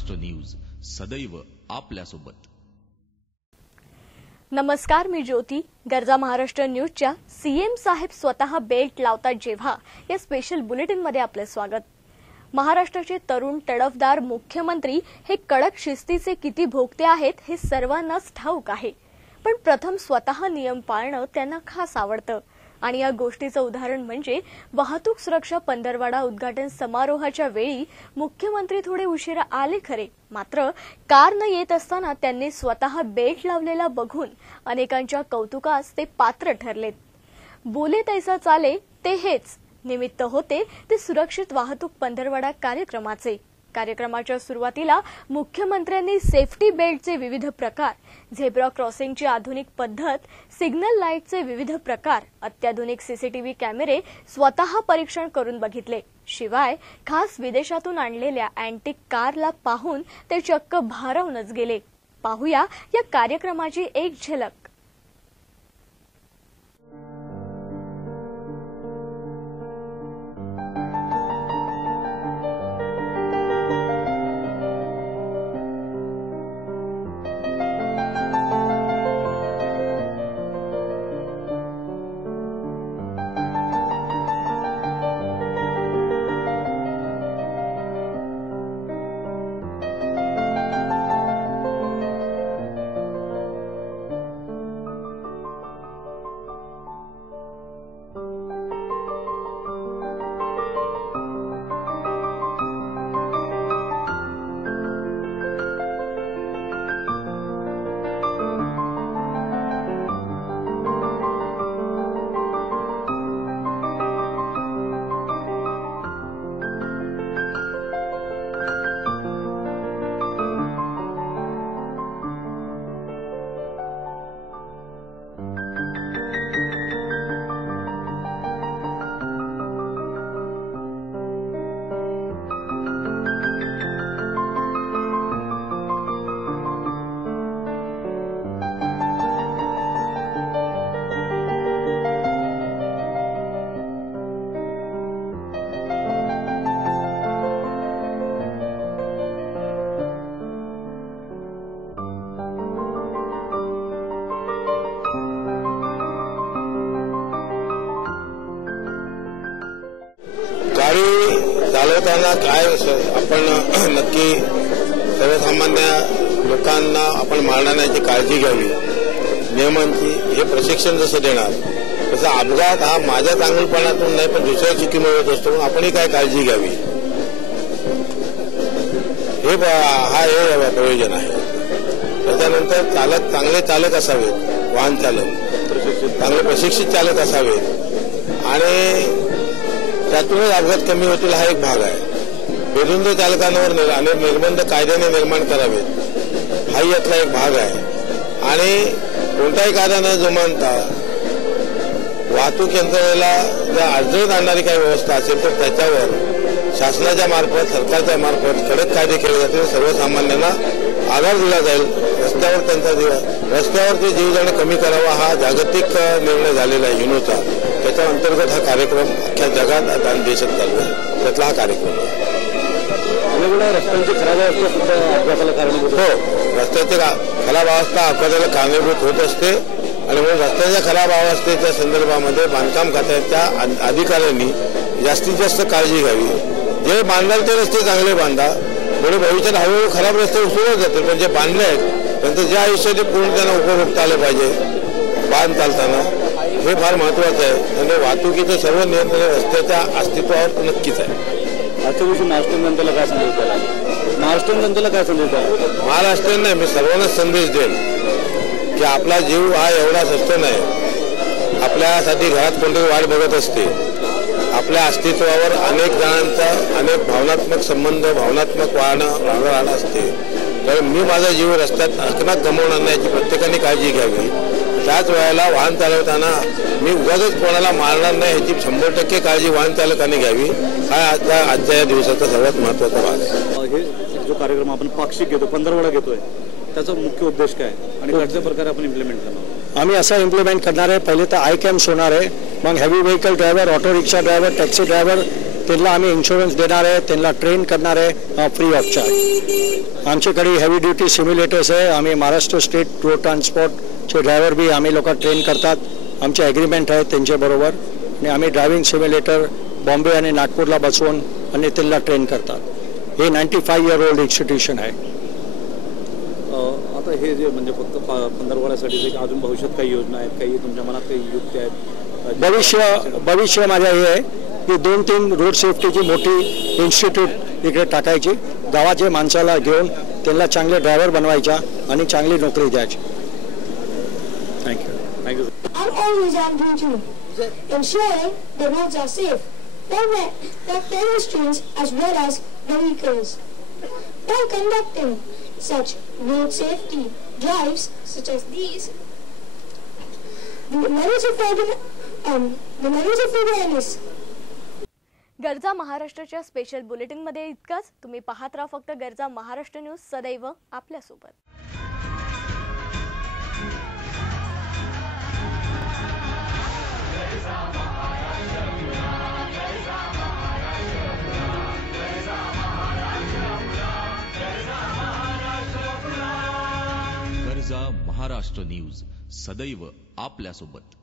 Maharashtra news सदैव आपल्यासोबत। नमस्कार, मी ज्योती। गरजा महाराष्ट्र न्यूजच्या सीएम साहेब स्वतः बेल्ट लावतात जेव्हा या स्पेशल बुलेटिन मध्ये आपले स्वागत। महाराष्ट्राचे तरुण तडफदार मुख्यमंत्री हे कडक शिस्तीचे किती भोगते आहेत हे सर्वांनाच ठाऊक आहे, पण प्रथम स्वतः नियम पाळणं त्यांना खास आवडतं। आणि या गोष्टीचं उदाहरण म्हणजे वाहतूक सुरक्षा पंधरवाडा उद्घाटन समारोहाच्या वेळी मुख्यमंत्री थोडे उशिरा आले खरे, मात्र कारनं येत असताना त्यांनी स्वतः बेल्ट लावलेला बघून अनेकांच्या कौतुकास ते पात्र ठरलेत। बोले तैसा चाले ते हेच निमित्त होते ते सुरक्षित वाहतूक पंधरवाडा कार्यक्रमाचे। कार्यक्रमाच्या सुरुवातीला मुख्यमंत्र्यांनी सेफ्टी बेल्टचे विविध प्रकार, झेब्रा क्रॉसिंगची आधुनिक पद्धत, सिग्नल लाईटचे विविध प्रकार, अत्याधुनिक सीसीटीव्ही कॅमेरे स्वतः परीक्षण करून बघितले। शिवाय खास विदेशातून आणलेल्या अँटिक कारला पाहून ते चक्क भारावूनच गेले। पाहूया या कार्यक्रमाची एक झलक। गाडी चालवताना काय आपण नक्की सर्वसामान्य लोकांना आपण मारण्याची काळजी घ्यावी, नियमांची हे प्रशिक्षण जसं देणार तसं अपघात हा माझ्या चांगलपणातून नाही पण दुसऱ्या चुकीमुळे होत असतो, आपणही काय काळजी घ्यावी हे प्रयोजन आहे। त्याच्यानंतर चांगले चालक असावेत, वाहन चालक चांगले प्रशिक्षित चालक असावेत आणि त्यातूनच अपघात कमी होतील हा एक भाग आहे। बेधुंद चालकांवर अनेक निर्बंध कायद्याने निर्माण करावेत हाही यातला एक भाग आहे। आणि कोणताही कायदा न जुमानता वाहतूक यंत्रणेला जर अडचणीत आणणारी काही व्यवस्था असेल तर त्याच्यावर शासनाच्या मार्फत, सरकारच्या मार्फत कडक कायदे केले जातील, सर्वसामान्यांना आधार दिला जाईल। रस्त्यावर ते जीव जाणं कमी करावा हा जागतिक निर्णय झालेला आहे युनोचा, त्याच्या अंतर्गत हा कार्यक्रम अख्ख्या जगात आणि देशात चालू आहे, त्यातला हा कार्यक्रम आहे। रस्त्यांची खराब अवस्था सुद्धा अपघाताला कारणीभूत हो, रस्त्याची खराब अवस्था अपघाताला कारणीभूत होत असते आणि म्हणून रस्त्याच्या खराब अवस्थेच्या संदर्भामध्ये बांधकाम खात्याच्या अधिकाऱ्यांनी जास्तीत जास्त काळजी घ्यावी। जे बांधाल ते रस्ते चांगले बांधा, पुढे भविष्यात हळूहळू खराब रस्ते उचलत जातील, पण जे बांधले आहेत त्यांचं जे आयुष्य ते पूर्ण त्यांना उपभोगता आलं पाहिजे बांध चालताना, हे फार महत्वाचं आहे। म्हणजे वाहतुकीचं सर्व नियंत्रण रस्त्याच्या अस्तित्वावर नक्कीच आहे। आजच्या दिवशी महाराष्ट्रीयन जनतेला काय संदेश द्याल? महाराष्ट्रीयन नाही, मी सर्वांनाच संदेश देईन की आपला जीव हा एवढा स्वस्त नाही। आपल्यासाठी घरात कोणतरी वाट बघत असते, आपल्या अस्तित्वावर अनेक जणांचा अनेक भावनात्मक संबंध, भावनात्मक राहणं असते। तर मी माझा जीव रस्त्यात अकनात गमावणार नाही याची प्रत्येकाने काळजी घ्यावी। त्याच वेळेला वाहन चालवताना मी उगाच कोणाला मारणार नाही याची 100% काळजी वाहन चालकाने घ्यावी, हा आजच्या या दिवसाचा सर्वात महत्वाचा भाग आहे। हे जो कार्यक्रम आपण पाक्षिक घेतो, पंधरवडा घेतोय, त्याचा मुख्य उद्देश काय आणि कशा प्रकारे आपण इम्प्लिमेंट करणार? आम्ही असं इम्प्लिमेंट करणार आहे, पहिले तर आय कॅम्प्स होणार आहे, मग heavy vehicle driver, auto rickshaw driver, taxi driver त्यांना आम्ही इन्शुरन्स देणार आहे, त्यांना ट्रेन करणार आहे फ्री ऑफ चार्ज. आमच्याकडे हेवी ड्युटी सिम्युलेटर्स आहे. आम्ही महाराष्ट्र स्टेट रोड ट्रान्सपोर्टचे ड्रायव्हर बी आम्ही लोक ट्रेन करतात. आमचे ॲग्रीमेंट आहे त्यांच्याबरोबर आणि आम्ही ड्रायव्हिंग सिम्युलेटर बॉम्बे आणि नागपूरला बसवून आणि त्यांना ट्रेन करतात. हे 95 year old इन्स्टिट्यूशन आहे. आता हे जे म्हणजे फक्त पंधरवड्यासाठी अजून भविष्यात काही योजना आहेत, काही तुमच्या मनात काही युक्ती आहेत? भविष्य माझ्या हे आहे की 2-3 रोड सेफ्टीची मोठी इन्स्टिट्यूट इकडे टाकायची. गावाचे माणसाला घेऊन त्यांना चांगले ड्रायव्हर बनवायचा आणि चांगली नोकरी द्यायची. Thank you. I'm always on duty, ensuring the roads are safe for pedestrians as well as vehicles. By conducting such road safety drives such as these, the knowledge of awareness. गरजा महाराष्ट्राच्या स्पेशल बुलेटिनमध्ये इतकंच. तुम्ही पाहत राहा फक्त गरजा महाराष्ट्र न्यूज, सदैव आपल्यासोबत. गरजा महाराष्ट्र न्यूज, सदैव आपल्यासोबत.